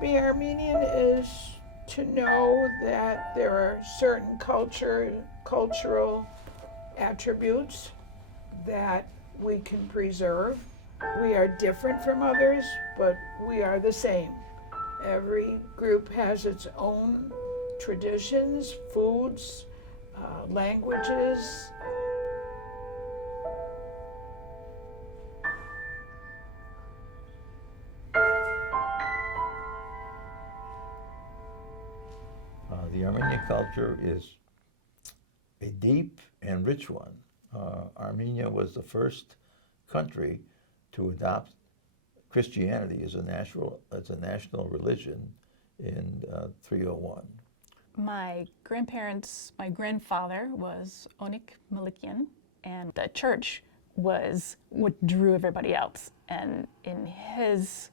be Armenian is to know that there are certain cultural attributes that we can preserve. We are different from others, but we are the same. Every group has its own traditions, foods, languages. The Armenian culture is a deep and rich one. Armenia was the first country to adopt Christianity as a national religion in 301. My grandfather was Onik Malikian, and the church was what drew everybody else. And in his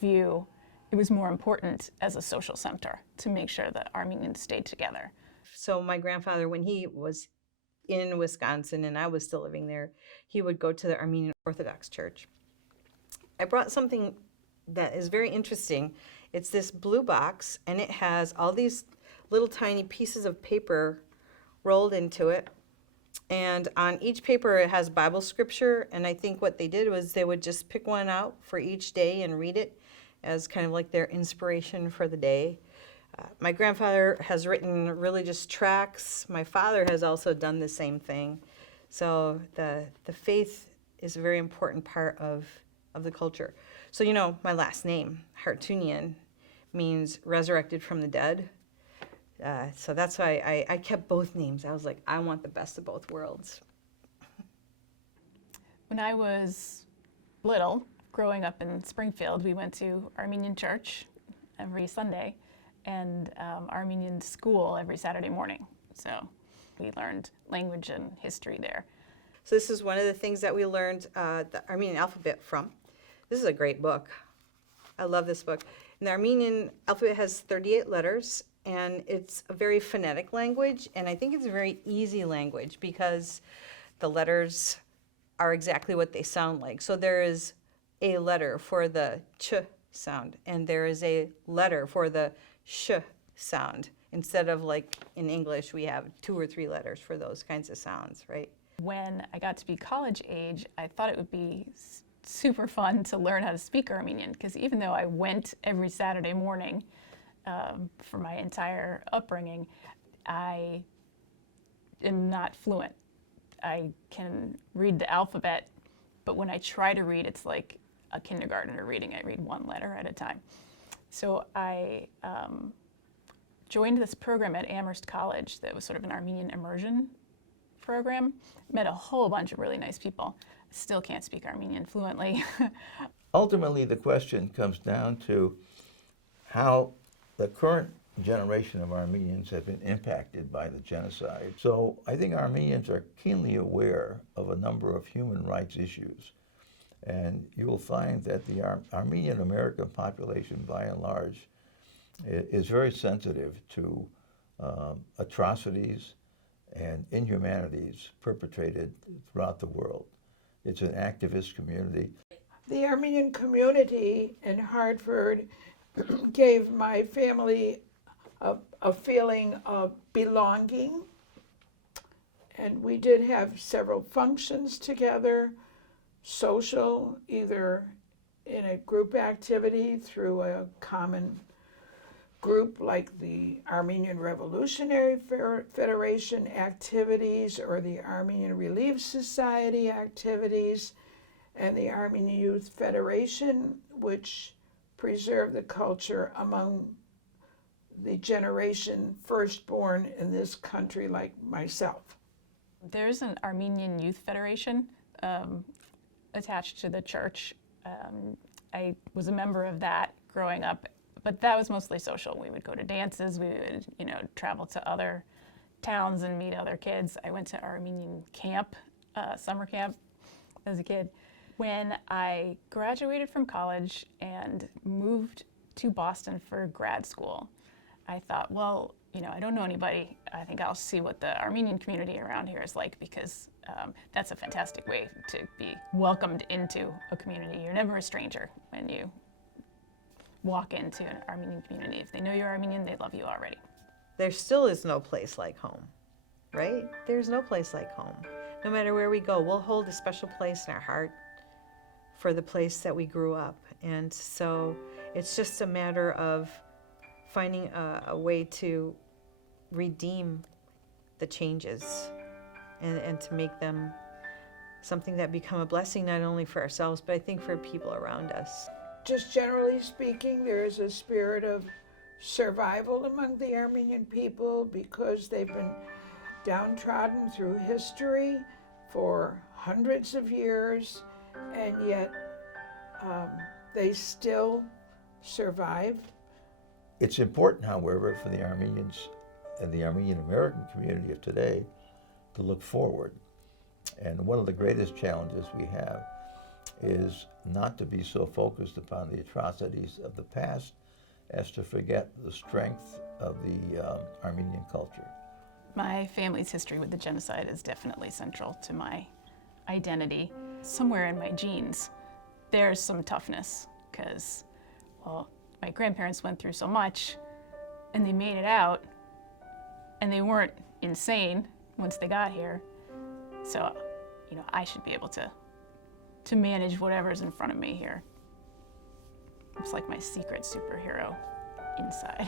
view, it was more important as a social center to make sure that Armenians stayed together. So my grandfather, when he was in Wisconsin and I was still living there, he would go to the Armenian Orthodox Church. I brought something that is very interesting. It's this blue box, and it has all these little tiny pieces of paper rolled into it. And on each paper, it has Bible scripture. And I think what they did was they would just pick one out for each day and read it as kind of like their inspiration for the day. My grandfather has written religious tracts. My father has also done the same thing. So the faith is a very important part of the culture. So, you know, my last name, Hartunian, means resurrected from the dead. So that's why I kept both names. I was like, I want the best of both worlds. When I was little, growing up in Springfield, we went to Armenian church every Sunday and Armenian school every Saturday morning. So we learned language and history there. So this is one of the things that we learned the Armenian alphabet from. This is a great book. I love this book. And the Armenian alphabet has 38 letters, and it's a very phonetic language, and I think it's a very easy language because the letters are exactly what they sound like. So there is a letter for the ch sound, and there is a letter for the sh sound. Instead of like in English, we have 2 or 3 letters for those kinds of sounds, right? When I got to be college age, I thought it would be super fun to learn how to speak Armenian, because even though I went every Saturday morning for my entire upbringing, I am not fluent. I can read the alphabet, but when I try to read, it's like a kindergartner reading. I read one letter at a time. So I joined this program at Amherst College that was sort of an Armenian immersion program. Met a whole bunch of really nice people. Still can't speak Armenian fluently. Ultimately, the question comes down to how the current generation of Armenians have been impacted by the genocide. So I think Armenians are keenly aware of a number of human rights issues. And you will find that the Armenian American population, by and large, is very sensitive to atrocities and inhumanities perpetrated throughout the world. It's an activist community. The Armenian community in Hartford gave my family a feeling of belonging, and we did have several functions together, social, either in a group activity through a common group like the Armenian Revolutionary Federation activities or the Armenian Relief Society activities, and the Armenian Youth Federation, which preserved the culture among the generation first born in this country like myself. There's an Armenian Youth Federation attached to the church. I was a member of that growing up, but that was mostly social. We would go to dances, we would, travel to other towns and meet other kids. I went to Armenian camp, summer camp as a kid. When I graduated from college and moved to Boston for grad school, I thought, well, I don't know anybody. I think I'll see what the Armenian community around here is like, because that's a fantastic way to be welcomed into a community. You're never a stranger when you walk into an Armenian community. If they know you're Armenian, they love you already. There still is no place like home, right? There's no place like home. No matter where we go, we'll hold a special place in our heart for the place that we grew up. And so it's just a matter of finding a way to redeem the changes and to make them something that become a blessing not only for ourselves, but I think for people around us. Just generally speaking, there is a spirit of survival among the Armenian people because they've been downtrodden through history for hundreds of years, and yet they still survive. It's important, however, for the Armenians and the Armenian American community of today to look forward. And one of the greatest challenges we have is not to be so focused upon the atrocities of the past as to forget the strength of the Armenian culture. My family's history with the genocide is definitely central to my identity. Somewhere in my genes, there's some toughness because, well, my grandparents went through so much and they made it out and they weren't insane once they got here. So, you know, I should be able to manage whatever's in front of me here. It's like my secret superhero inside.